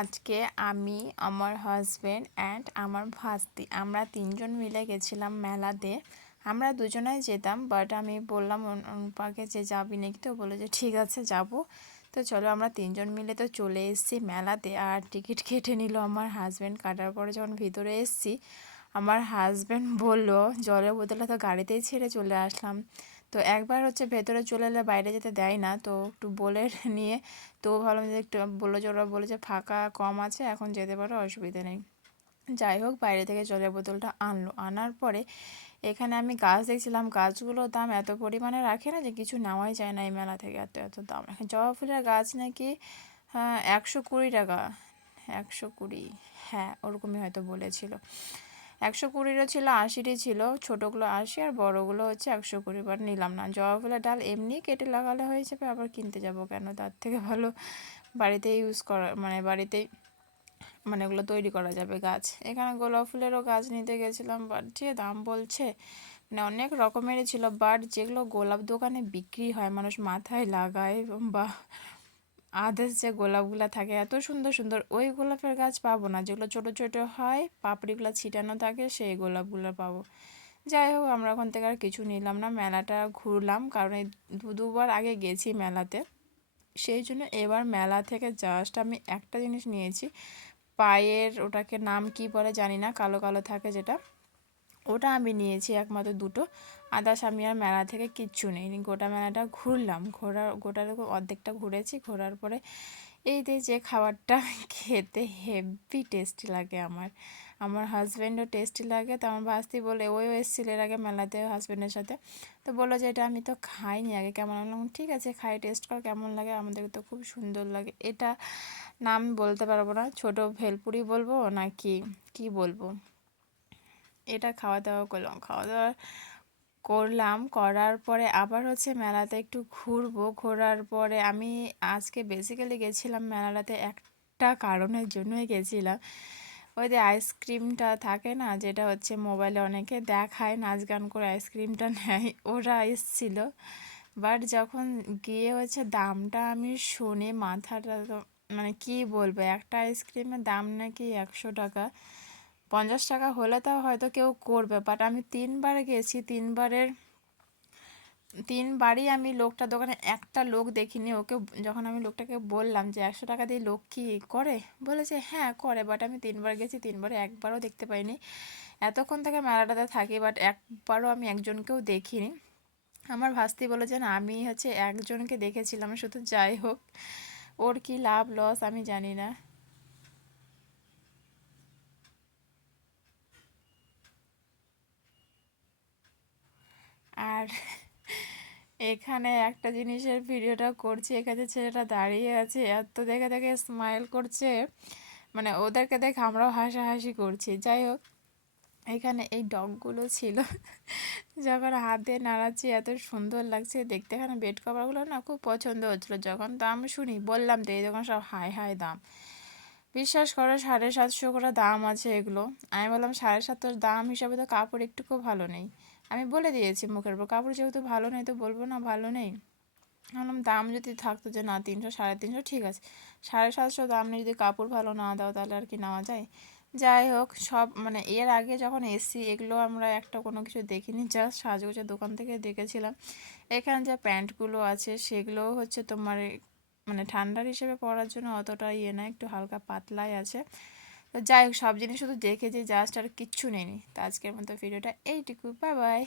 আজকে আমি, আমার হাজবেন্ড অ্যান্ড আমার ভাস্তি, আমরা তিনজন মিলে গেছিলাম মেলাতে। আমরা দুজনাই যেতাম বাট আমি বললাম অনুপাকে যে যাবি নাকি, তো বলে যে ঠিক আছে, যাব। তো চলো আমরা তিনজন মিলে তো চলে এসেছি মেলাতে, আর টিকিট কেটে নিল আমার হাজব্যান্ড কাটার পরে যখন ভিতরে এসেছি, আমার হাজব্যান্ড বলল, জলের বোতলটা তো গাড়িতেই ছেড়ে চলে আসলাম। তো একবার হচ্ছে ভেতরে চলে এলে বাইরে যেতে দেয় না। তো একটু বলে নিয়ে তো ভাবলাম যে একটু বলল যে, ওরা বলে যে, ফাঁকা কম আছে, এখন যেতে পারো, অসুবিধা নেই। যাই হোক, বাইরে থেকে জলের বোতলটা আনলো। আনার পরে এখানে আমি গাছ দেখছিলাম। গাছগুলোর দাম এত পরিমাণে রাখে না যে, কিছু নেওয়াই যায় না এই মেলা থেকে। এত এত দাম। রাখে জবা ফুলের গাছ নাকি হ্যাঁ একশো কুড়ি টাকা। একশো কুড়ি। হ্যাঁ ওরকমই হয়তো বলেছিল। একশো কুড়িরও ছিল, আশিরই ছিল। ছোটোগুলো আশি আর বড়োগুলো হচ্ছে একশো কুড়ি বার নিলাম না। জবা ফুলের ডাল এমনি কেটে লাগালে হয়ে যাবে, আবার কিনতে যাব কেন? তার থেকে ভালো বাড়িতে ইউজ করা মানে বাড়িতেই মানে ওগুলো তৈরি করা যাবে গাছ। এখানে গোলাপ ফুলেরও গাছ নিতে গেছিলাম বাট যে দাম বলছে মানে অনেক রকমেরই ছিল বাট যেগুলো গোলাপ দোকানে বিক্রি হয়, মানুষ মাথায় লাগায়, বা আদার্স যে গোলাপগুলো থাকে, এত সুন্দর সুন্দর ওই গোলাপের গাছ পাবো না। যেগুলো ছোট ছোট হয়, পাপড়িগুলো ছিটানো থাকে, সেই গোলাপগুলো পাবো। যাই হোক, আমরা ওখান থেকে আর কিছু নিলাম না, মেলাটা ঘুরলাম। কারণ এই দু দুবার আগে গেছি মেলাতে। সেই জন্য এবার মেলা থেকে জাস্ট আমি একটা জিনিস নিয়েছি। পায়ের ওটাকে নাম কি বলে জানি না, কালো কালো থাকে যেটা। ওটা আমি নিয়েছি একমাত্র দুটো। আদার্স আমি আর মেলা থেকে কিচ্ছু নেই। গোটা মেলাটা ঘুরলাম। ঘোরার গোটার অর্ধেকটা ঘুরেছি। ঘোরার পরে এই যে খাবারটা খেতে হেভি টেস্টি লাগে আমার। আমার হাজব্যান্ডও টেস্টি লাগে। তো আমার ভাস্তি বলে, ওইও এসেছিল এর আগে মেলাতে হাজব্যান্ডের সাথে। তো বলল যে, এটা আমি তো খাইনি আগে। কেমন? বললাম, ঠিক আছে, খাই টেস্ট কর, কেমন লাগে? আমাদের তো খুব সুন্দর লাগে। এটা নাম বলতে পারব না। ছোট ভেলপুরি বলব নাকি কি বলব? এটা খাওয়া দাওয়া করলাম। খাওয়া দাওয়া করলাম। করার পরে আবার হচ্ছে মেলাতে একটু ঘুরবো। ঘোরার পরে আমি আজকে বেসিক্যালি গেছিলাম মেলাটাতে একটা কারণের জন্যই গেছিলাম। ওই যে আইসক্রিমটা থাকে না, যেটা হচ্ছে মোবাইলে অনেকে দেখায়, নাচ গান করে আইসক্রিমটা নেয়, ওরা এসছিল। বাট যখন গিয়ে হচ্ছে দামটা আমি শুনে মাথাটা মানে কী বলব, একটা আইসক্রিমের দাম নাকি একশো টাকা। পঞ্চাশ টাকা হলে তাও হয়তো কেউ করবে বাট আমি তিনবার গেছি, তিনবারের, তিনবারই আমি লোকটা দোকানে, একটা লোক দেখিনি ওকে, যখন আমি লোকটাকে বললাম যে একশো টাকা দিয়ে লোক কি করে? বলেছে হ্যাঁ করে বাট আমি তিনবার গেছি, তিনবারে একবারও দেখতে পাইনি। এতক্ষণ থেকে মেলাটাতে থাকি বাট একবারও আমি একজনকেও দেখিনি। আমার ভাস্তি বলে যে আমি হচ্ছে একজনকে দেখেছিলাম, শুধু যাই হোক, ওর কি লাভ লস আমি জানি না। আর এখানে একটা জিনিসের ভিডিওটা করছি, এখানে ছেলেটা দাঁড়িয়ে আছে, এত দেখে দেখে স্মাইল করছে। মানে ওদেরকে দেখে আমরাও হাসাহাসি করছি। যাই হোক, এখানে এই ডগগুলো ছিল। যখন হাতে নাড়াচ্ছি, এত সুন্দর লাগছে। দেখতে এখানে বেড কভারগুলো না খুব পছন্দ হচ্ছিল যখন। দাম শুনি, বললাম তো এই দোকান সব হাই হাই দাম। বিশ্বাস করো, সাড়ে সাতশো করে দাম আছে এগুলো। আমি বললাম, সাড়ে সাতশোর দাম হিসাবে তো কাপড় একটু খুব ভালো নেই। আমি বলে দিয়েছি মুখের উপর, কাপড় যেহেতু ভালো নেই তো বলব না ভালো নেই। বললাম, দাম যদি থাকতো যে না, তিনশো, সাড়ে তিনশো, ঠিক আছে। সাড়ে সাতশো দাম নিয়ে যদি কাপড় ভালো না দাও তাহলে আর কি নেওয়া যায়? যাই হোক, সব মানে এর আগে যখন এসছি, এগুলো আমরা একটা কোনো কিছু দেখিনি জাস্ট সাজগোজের দোকান থেকে দেখেছিলাম। এখানে যা প্যান্টগুলো আছে, সেগুলোও হচ্ছে তোমার মানে ঠান্ডার হিসেবে পরার জন্য অতটা ইয়ে না, একটু হালকা পাতলাই আছে। যাই হোক, সব জিনিস শুধু দেখেছি জাস্ট আর কিচ্ছু নেই। তো আজকের মতো ভিডিওটা এইটুকু। Bye bye